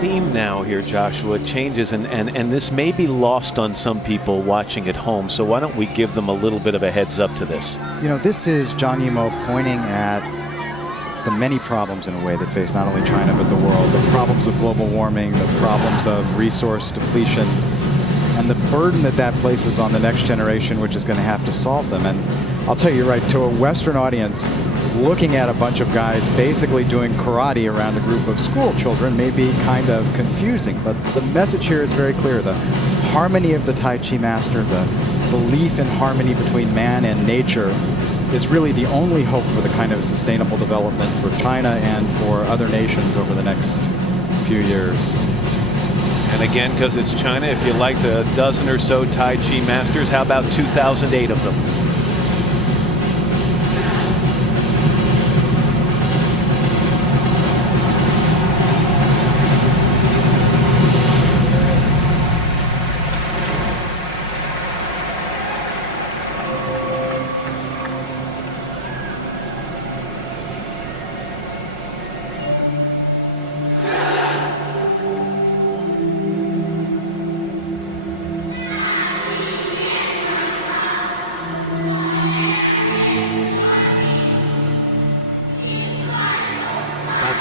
theme now here, Joshua, changes, and this may be lost on some people watching at home, so why don't we give them a little bit of a heads up to this? You know, this is John Yimo pointing at the many problems in a way that face not only China but the world, the problems of global warming, the problems of resource depletion, and the burden that that places on the next generation, which is going to have to solve them. And I'll tell you, right, to a Western audience, looking at a bunch of guys basically doing karate around a group of school children may be kind of confusing, but the message here is very clear. The harmony of the Tai Chi master, the belief in harmony between man and nature, is really the only hope for the kind of sustainable development for China and for other nations over the next few years. And again, because it's China, if you liked a dozen or so Tai Chi masters, how about 2,008 of them?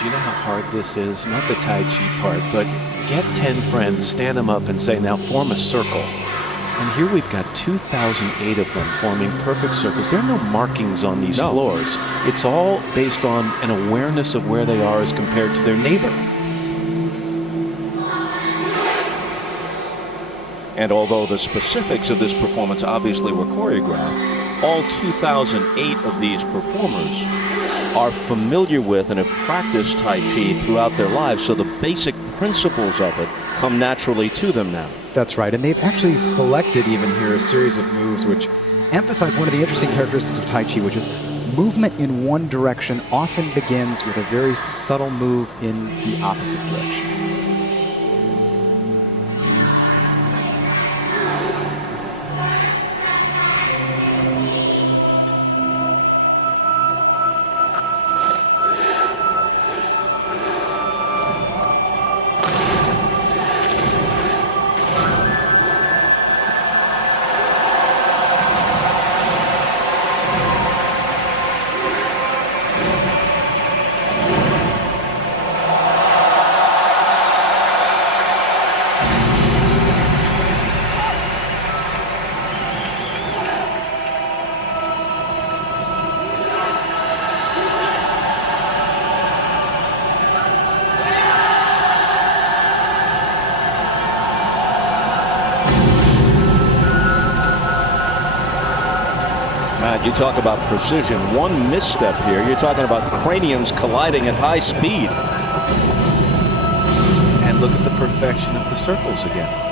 You know how hard this is? Not the Tai Chi part, but get 10 friends, stand them up and say, now form a circle. And here we've got 2,008 of them forming perfect circles. There are no markings on these floors. It's all based on an awareness of where they are as compared to their neighbor. And although the specifics of this performance obviously were choreographed, all 2,008 of these performers are familiar with and have practiced Tai Chi throughout their lives, so the basic principles of it come naturally to them now. That's right, and they've actually selected even here a series of moves which emphasize one of the interesting characteristics of Tai Chi, which is movement in one direction often begins with a very subtle move in the opposite direction. You talk about precision. One misstep here, you're talking about craniums colliding at high speed. And look at the perfection of the circles again.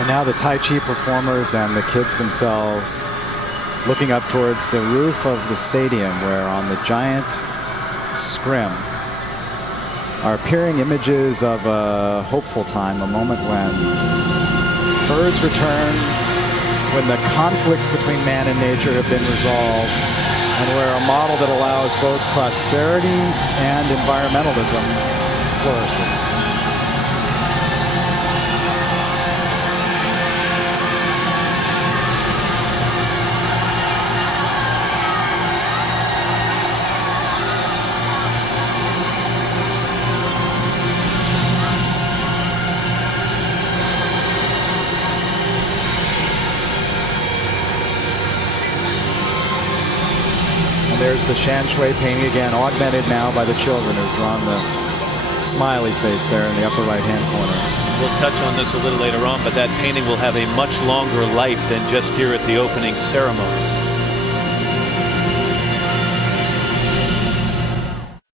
And now the Tai Chi performers and the kids themselves looking up towards the roof of the stadium, where on the giant scrim are appearing images of a hopeful time, a moment when birds return, when the conflicts between man and nature have been resolved, and where a model that allows both prosperity and environmentalism flourishes. there's the Shan Shui painting again, augmented now by the children who've drawn the smiley face there in the upper right-hand corner. We'll touch on this a little later on, but that painting will have a much longer life than just here at the opening ceremony.